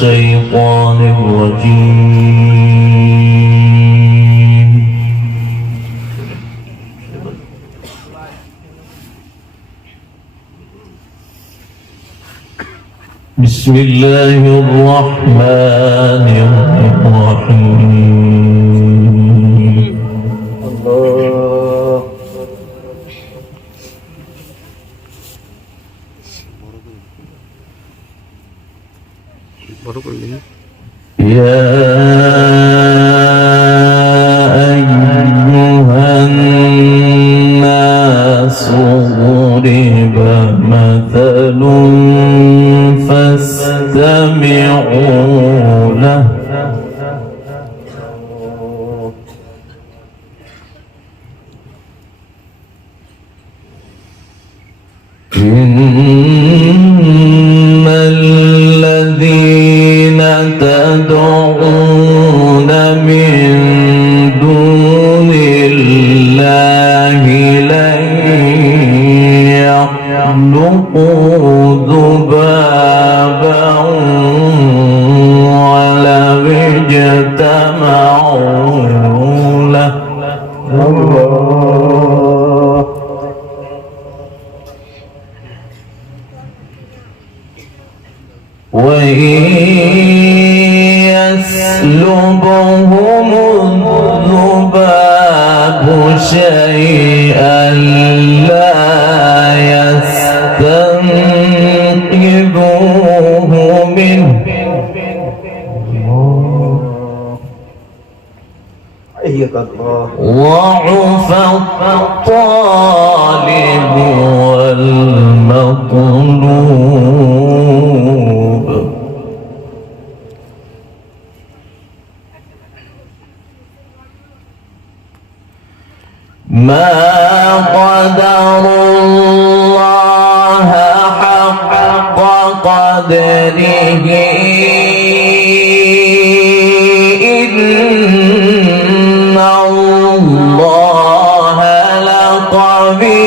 الشيطان الرجيم. بسم الله الرحمن الرحيم. الله يا أيها الناس ضرب مثل فاستمعوا له إن الذين تدعون من دون الله لن يخلقوا ذبابا ولو اجتمعوا له. وإن يسلبهم الذباب شيئا لا يستنقذوه منه ضعف الطالب والمطلوب. ما قدر الله حق قدره إن الله لقوي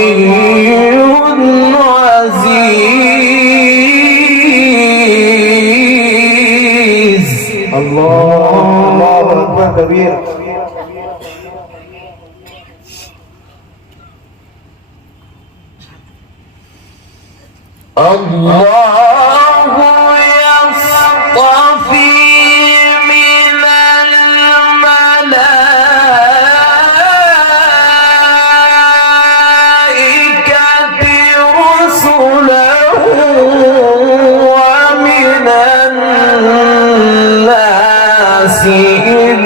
عزيز. الله أكبر كبير. الله يصطفي من الملائكة رسله ومن الناس إن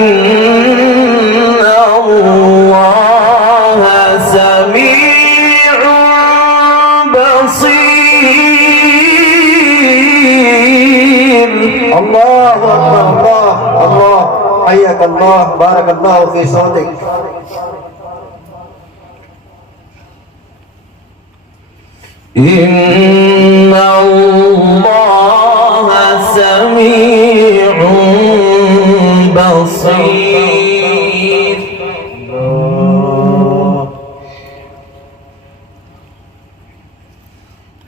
الله سميع بصير. الله أكبر. الله الله حياك الله بارك الله في صوتك. إن الله سميع بصير.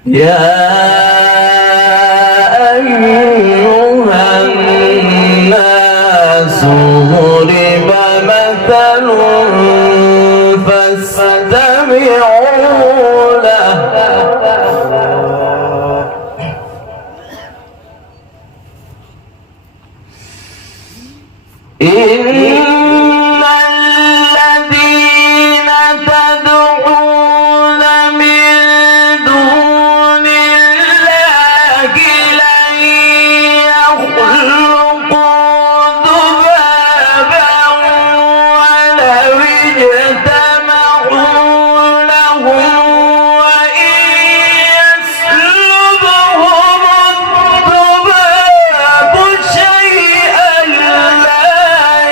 يا أيها الناس ضرب مثل فاستمعوا له. إن الذين تدعون من دون الله لن يخلقوا ذبابا ولو اجتمعوا له وإن يسلبهم الذباب شيئا لا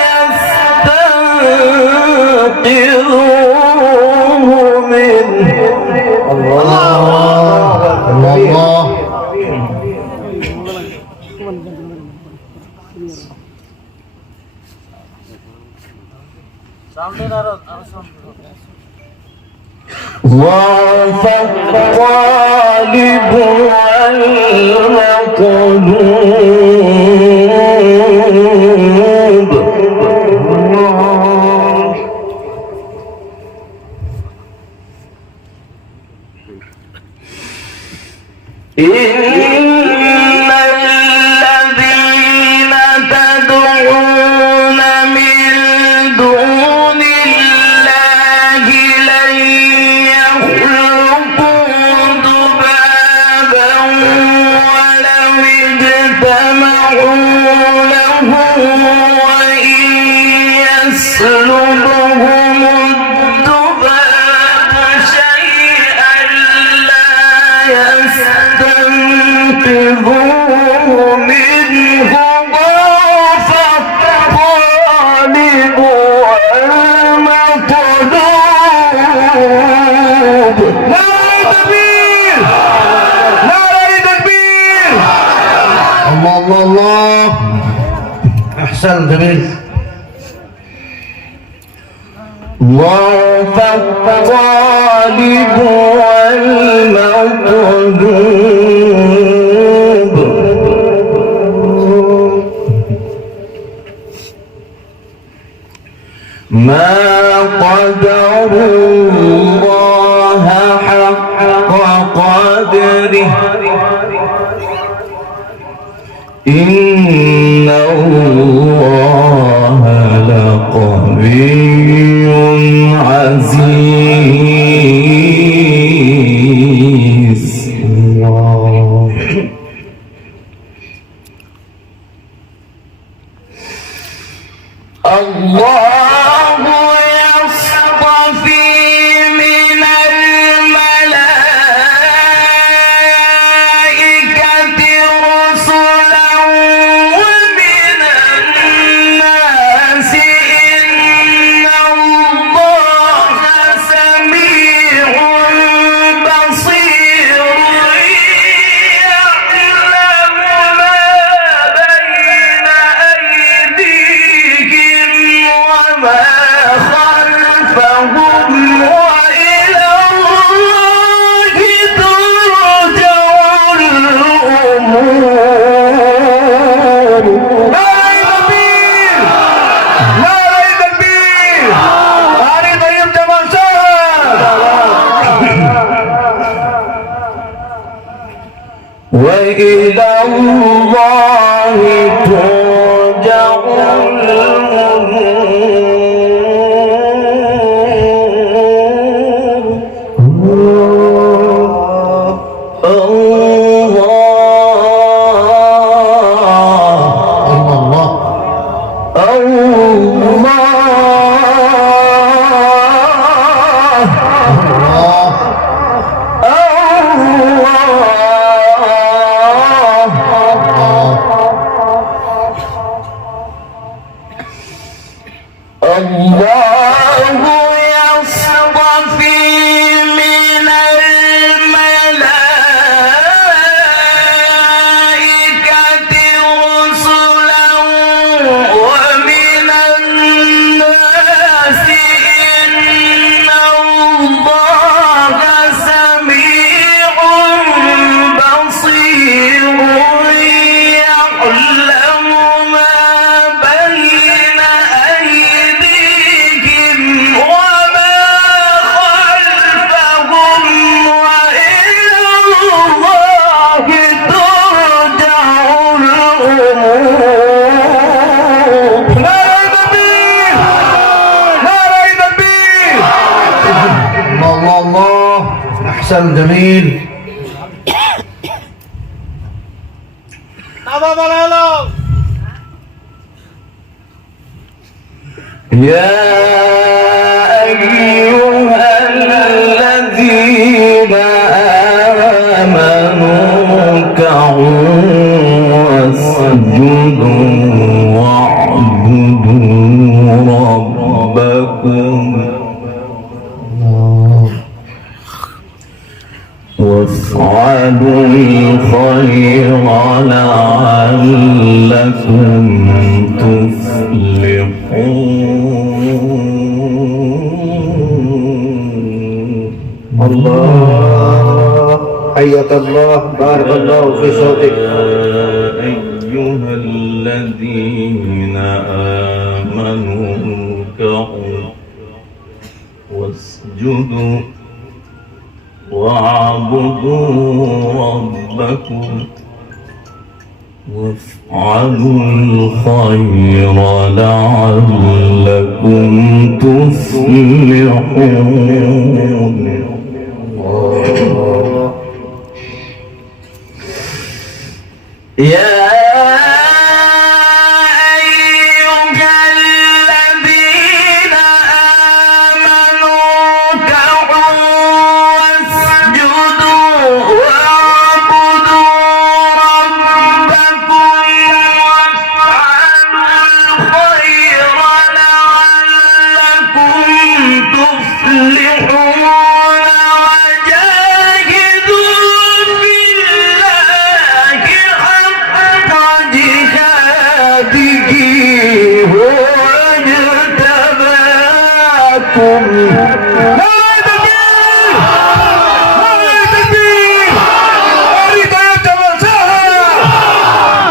يستنقذوه منه. الله الله ضعف الطالب والمطلوب. يجتمعونه وإن يسلبهم الذباب شيئا لا يستنقذوه منه ضعف الطالب والمطلوب. نعرة تكبير، نعرة تكبير. الله الله الله. أحسن، جميل. ضعف الطالب والمطلوب. ما قدر الله حق قدره إن الله لقوي عزيز. الله الله يصطفي من الملائكة رسلا ومن الناس إن الله سميع بصير يعلم ما بين أيديهم وما خلفهم وإلى الله ترجع الأمور. نعرة تكبير، نعرة تكبير. hari طيب جمال وإلى الله ترجع الله يصطفي من الملائكة رسلا ومن الناس إن الله سميع بصير يعلم ما بين أيديهم وما خلفهم وإلى الله ترجع الأمور. نعرة تكبير، نعرة تكبير. الله الله. أحسن، جميل. يا أيها الذين آمنوا اركعوا واسجدوا واعبدوا ربكم وافعلوا الخير لعلكم تفلحون. الله حياك الله، بارك الله في صوتك. أيها الذين آمنوا اركعوا واسجدوا واعبدوا ربكم وافعلوا الخير لعلكم تفلحون. يا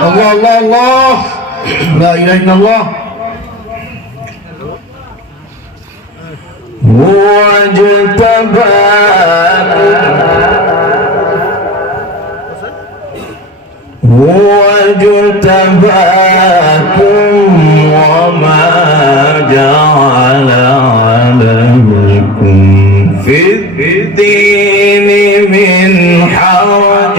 الله الله الله لا إله إلا الله هو اجتباكم وما جعل عليكم في الدين من حرج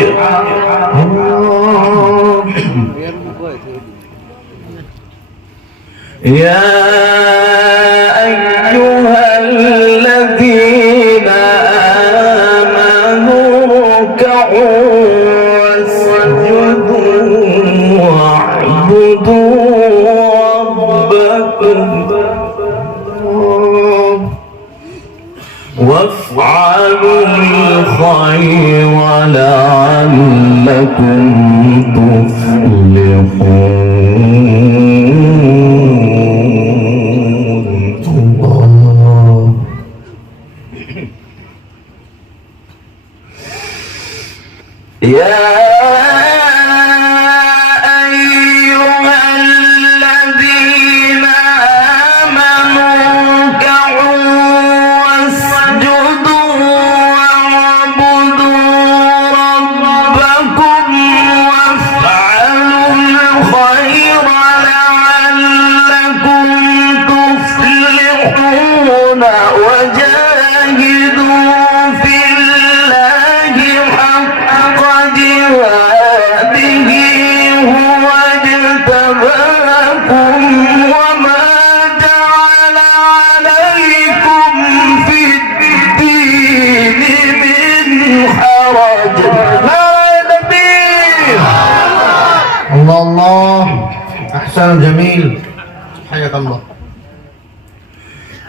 يا أيها الذين آمنوا اركعوا واسجدوا واعبدوا ربكم وافعلوا الخير لعلكم تفلحون. يا أيها الذين آمنوا اركعوا واسجدوا واعبدوا ربكم وافعلوا الخير لعلكم تفلحون وجاهدوا في الله حق جهاده هو اجتباكم وما جعل عليكم في الدين من حرج. لا نبي الله الله أحسن جميل حياك الله.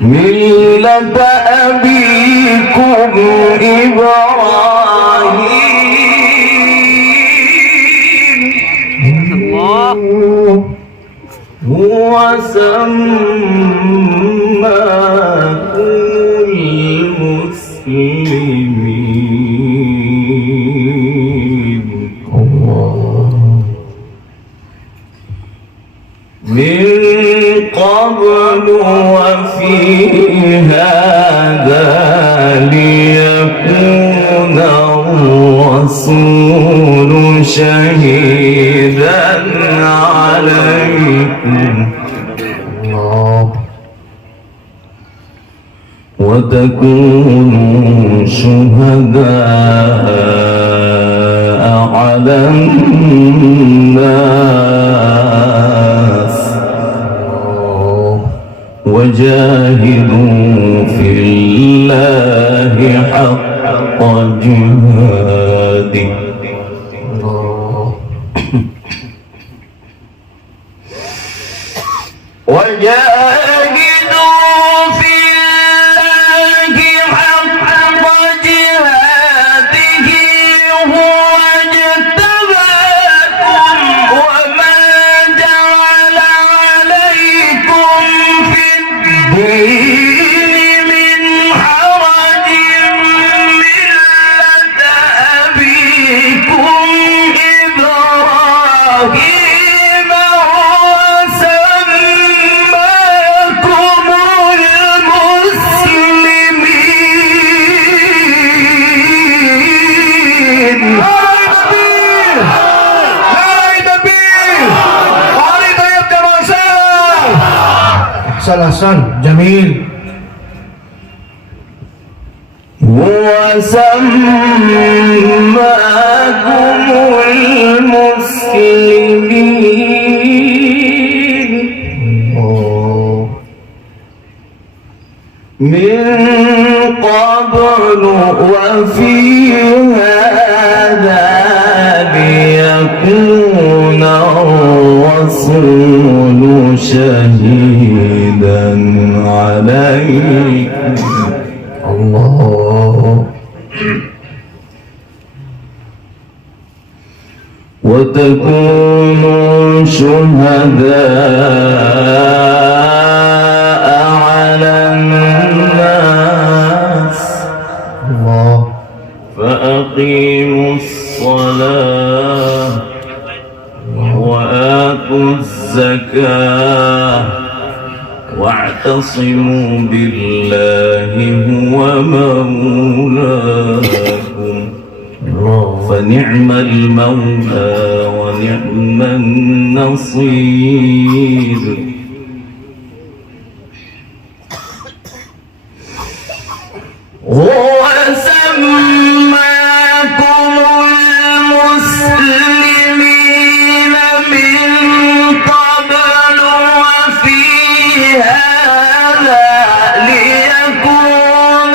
ملة أبيكم إبراهيم هو سماكم المسلمين من قبل وفي هذا ليكون الرسول شهيدا عليكم وتكونوا شهداء على الناس وجاهدوا في الله حق جهاده وجاهدوا في الله حق جهاده هو اجتباكم وما جعل عليكم في الدين من حرج ملة أبيكم إبراهيم أحسن جميل. هو سماكم المسلمين من قبل وفي هذا ليكون الرسول شهيدا عليكم الله وتكونوا شهداء على الناس الله فأقيموا الصلاة وآتوا الزكاة واعتصموا بالله هو مولاكم فنعم المولى ونعم النصير. هو سماكم المسلمين من قبل وفي هذا ليكون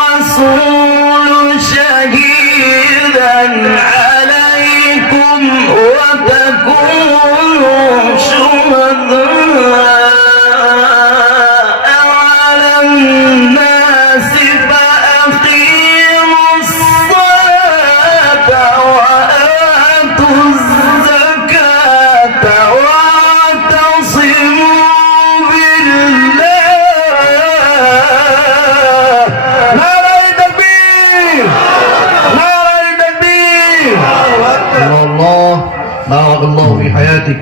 الرسول شهيدا عليكم وتكونوا شهداء على الناس فأقيموا الصلاة وآتوا الزكاة واعتصموا بالله. نعرة التكبير، نعرة التكبير. الله بارك الله في حياتك.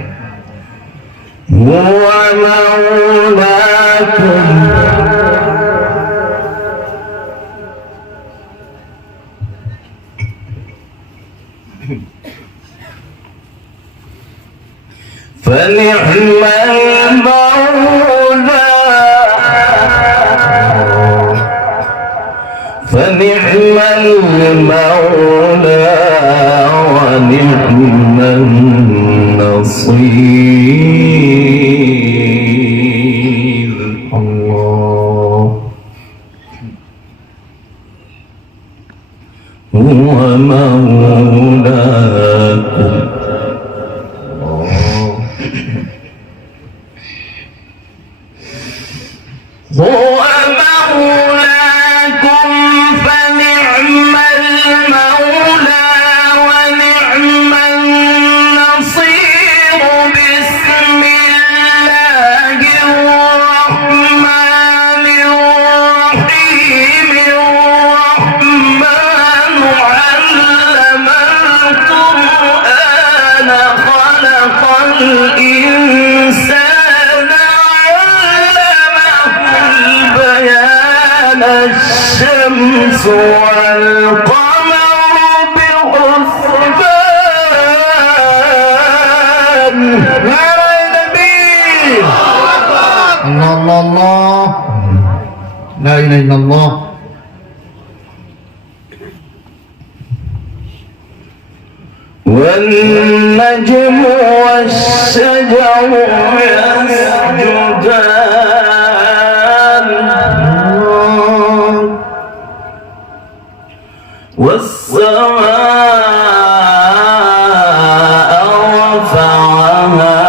هو مولاكم فنعم المولى فنعم المولى ونعم النصير. الله هو مولاكم هو مولاكم فنعم المولى ونعم النصير. بسم الله الرحمن الرحيم. الرحمن علم القرآن خلق الإنسان البيان. الشمس والقمر بحسبان. نعرة النبي. الله الله الله لا إله إلا الله. والنجم والشجر يسجدان. والسماء رفعها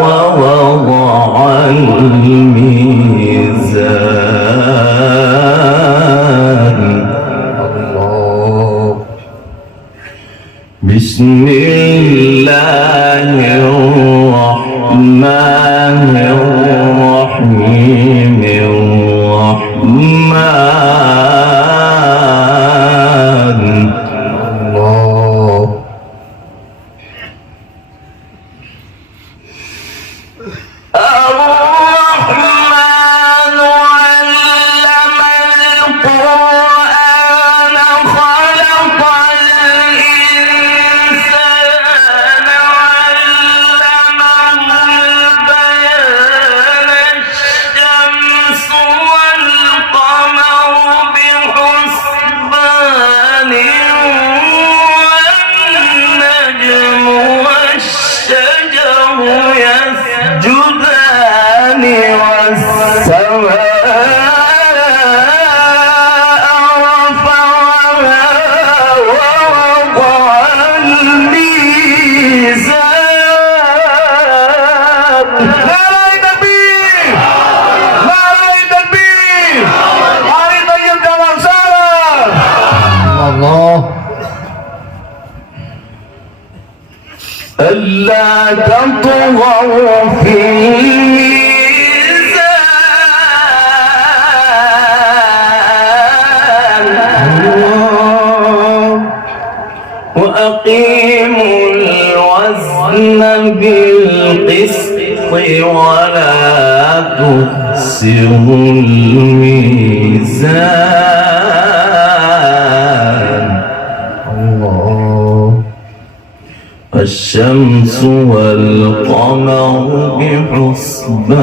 ووضع الميزان. الله بسم الله الرحمن الرحيم. الرحمن الله الرحمن علم القرآن خلق الإنسان علمه البيان. الشمس والقمر بحسبان. والنجم والشجر يسجدان. والسماء رفعها ووضع الميزان. نعرة التكبير، نعرة التكبير. mari طيب جمال سارة. الله ألا تطغوا في الميزان. وأقيموا الوزن بالقسط ولا تخسروا الميزان. الله. الشمس والقمر بحسبان.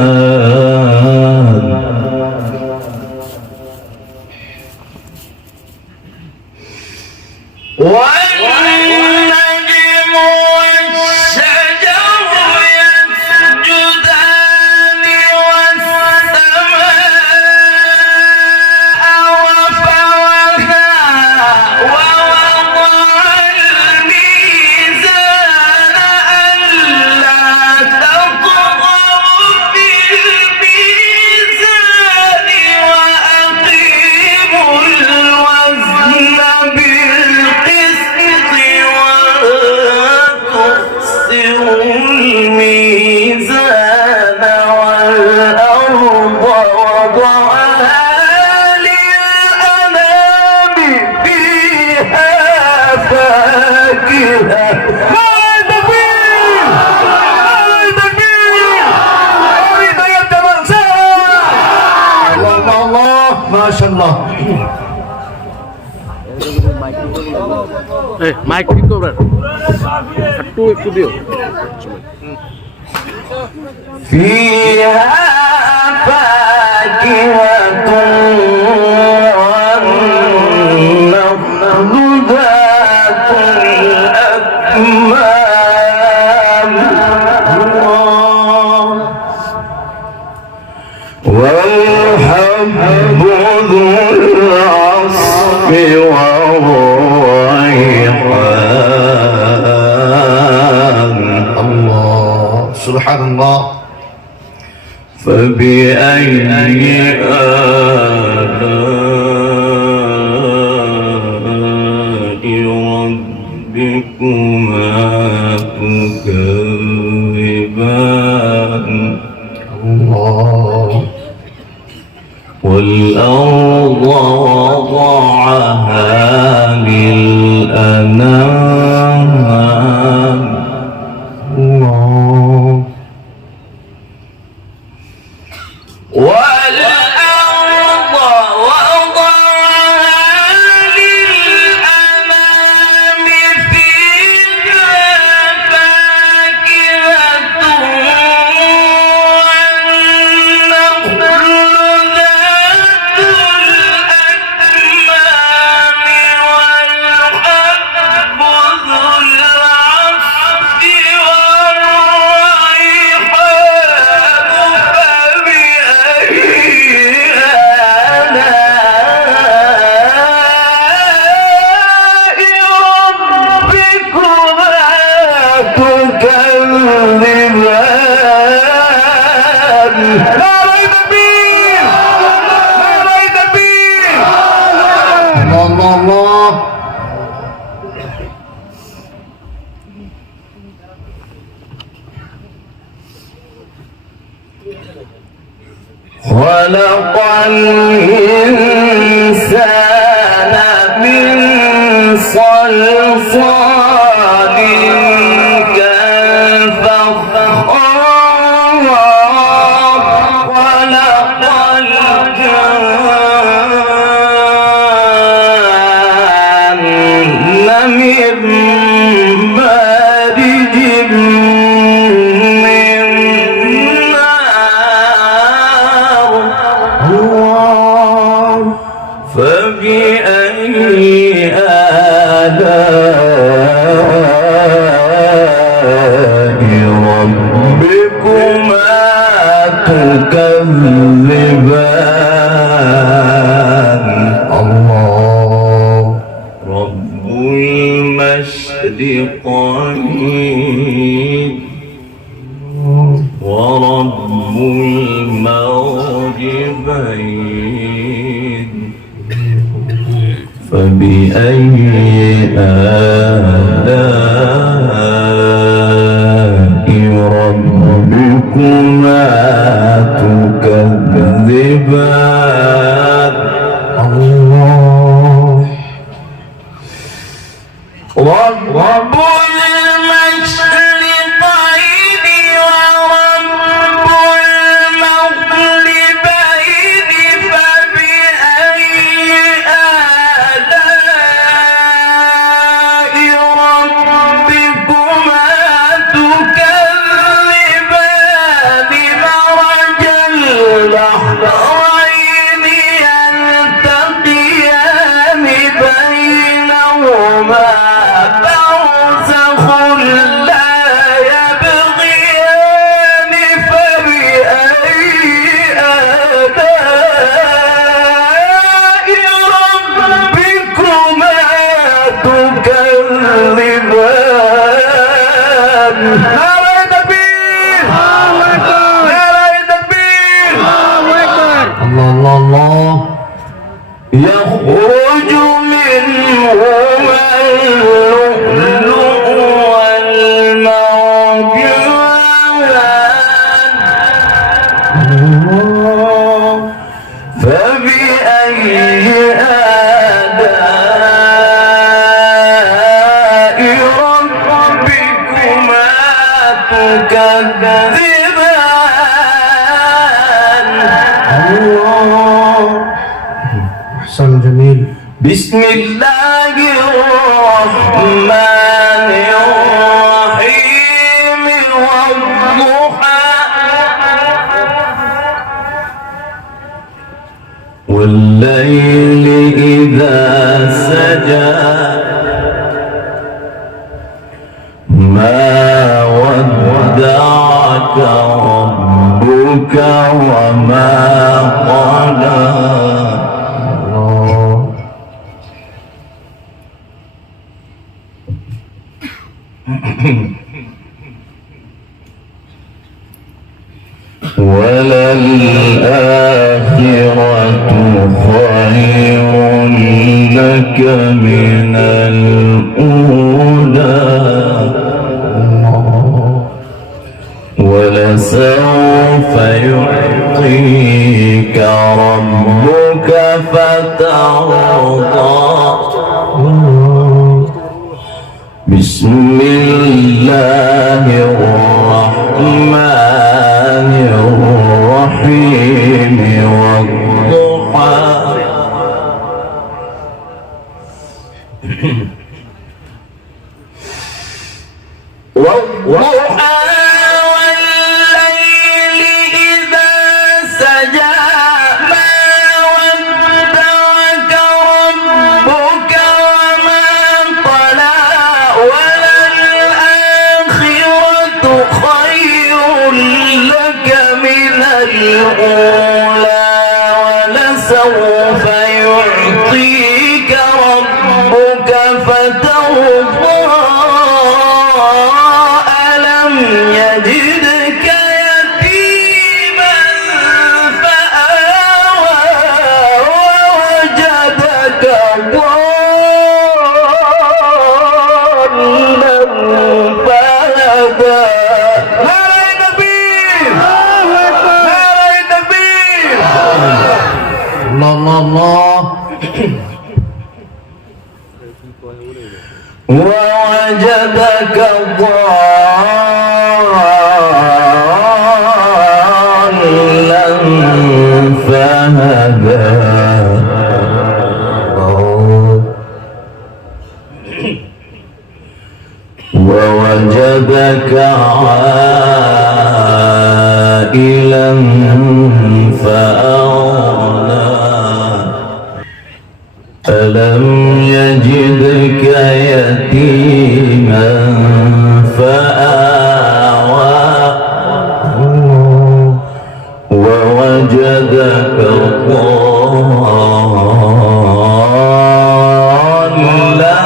والنجم والشجر يسجدان والسماء رفعها ووضع الميزان ألا تطغوا في الميزان وأقيموا الوزن بالقسط ولا تخسروا الميزان والأرض وضعها للأنام فيها فاكهة. الله ما شاء الله. মাইক ঠিক করবেন একটু দিও فيها فاكهة والنخل ذات الأكمام. والحب ذو العصف والريحان. الله سبحان الله. فبأي آلاء ربكما تكذبان. الله. والأرض وضعها للأنام. الله. والأرض وضعها للأنام فيها فاكهة والنخل ذات الأكمام والحب ذو العصف الله الله. خلق الإنسان من صلصال كالفخار. خلق الجان من مارج من نار. الله. فبأي آلاء ربكما تكذبان. الله. رب المشرقين ورب المغربين. فبأي آلاء ربكما تكذبان. الله. رب المشرقين فبأي آلاء ربكما تكذبان أحسن جميل. بسم الله الرحمن الرحيم والضحى والليل إذا سجى ما ودعك ربك وما قلى وللآخرة خير لك من الأولى ولسوف يعطيك ربك فترضى بسم الله الرحمن الرحيم والضحى والضحى والليل إذا سجى ما ودعك ربك وما قلى وللآخرة خير لك من الأولى ولسوف يعطيك ربك فترضى ألم يجدك يتيما فآوى ووجدك ضالا فهدى الله ووجدك ضالا فهدى ووجدك عائلا فأغنى ألم يجدك يتيما فآوى ووجدك ضالا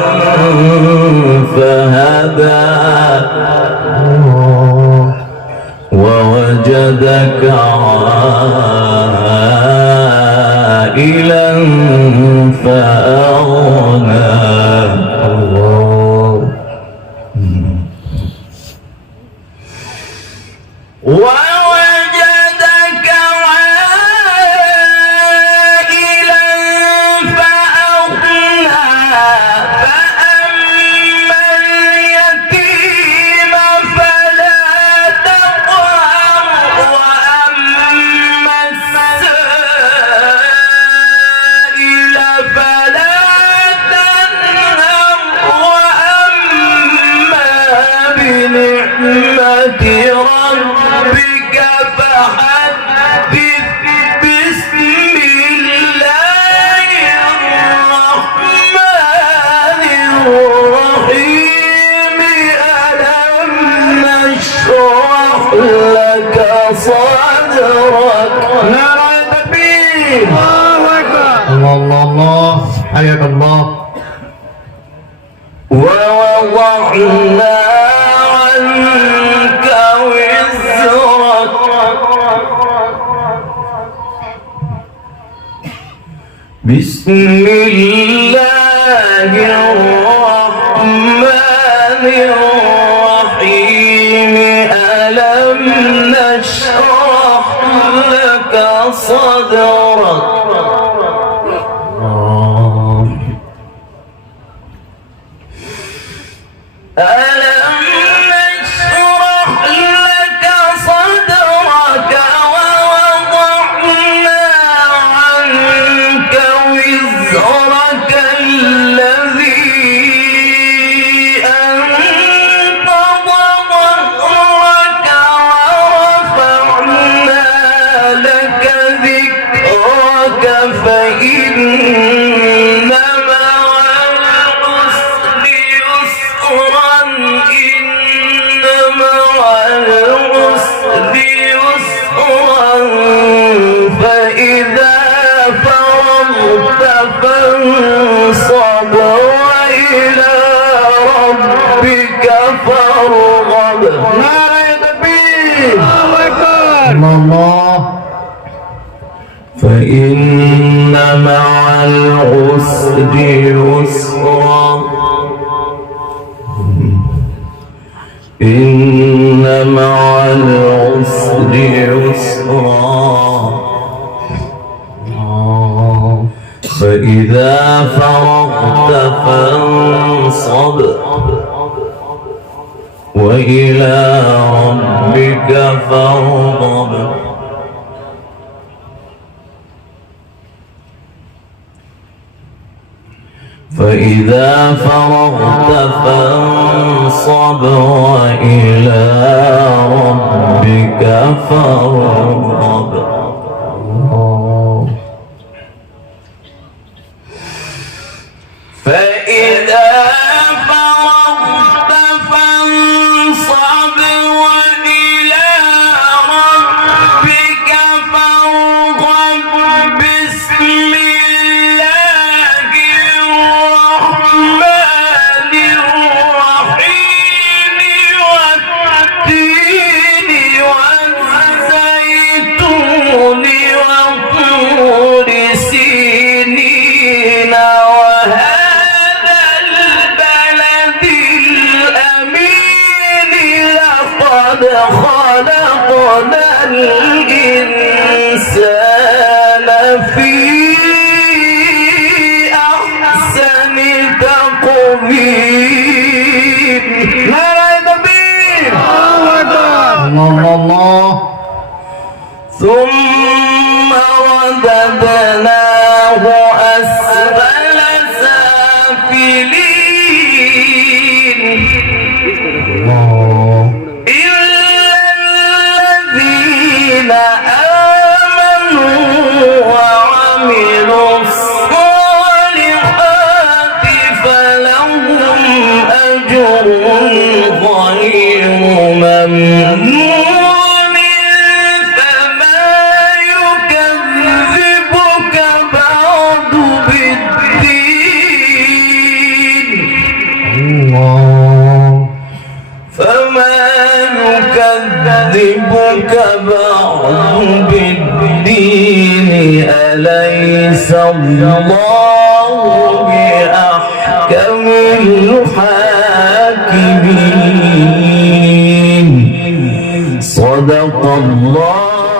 فهدى ووجدك عائلا فأغنى ووجدك عائلا فأغنى فأما اليتيم فلا تقهر وأما السائل فلا تنهر وأما بنعمة ربك فحدث بسم الله الرحمن الرحيم ألم نشرح لك صدرك نرى النبي الله حياك الله. ووضعنا عنك وزرك بسم الله الرحمن الرحيم الله. فإن مع العسر يسرا إن مع العسر يسرا فإذا فرغت فانصب وإلى ربك فارغب فإذا فرغت فانصب وإلى ربك فارغب فإذا فرغت فانصب وإلى ربك فارغب بسم الله الرحمن الرحيم والتين والزيتون وطور سينين وهذا البلد الأمين لقد خلقنا الإنسان في أحسن تقويم. نعرة تكبير. الله. ثم رددناه أسفل سافلين إلا الذين آمنوا وعملوا الصالحات فلهم أجر غير ممنون فما يكذبك بعد بالدين الله. فما يكذبك بعد بالدين أليس الله بأحكم الحاكمين. صدق الله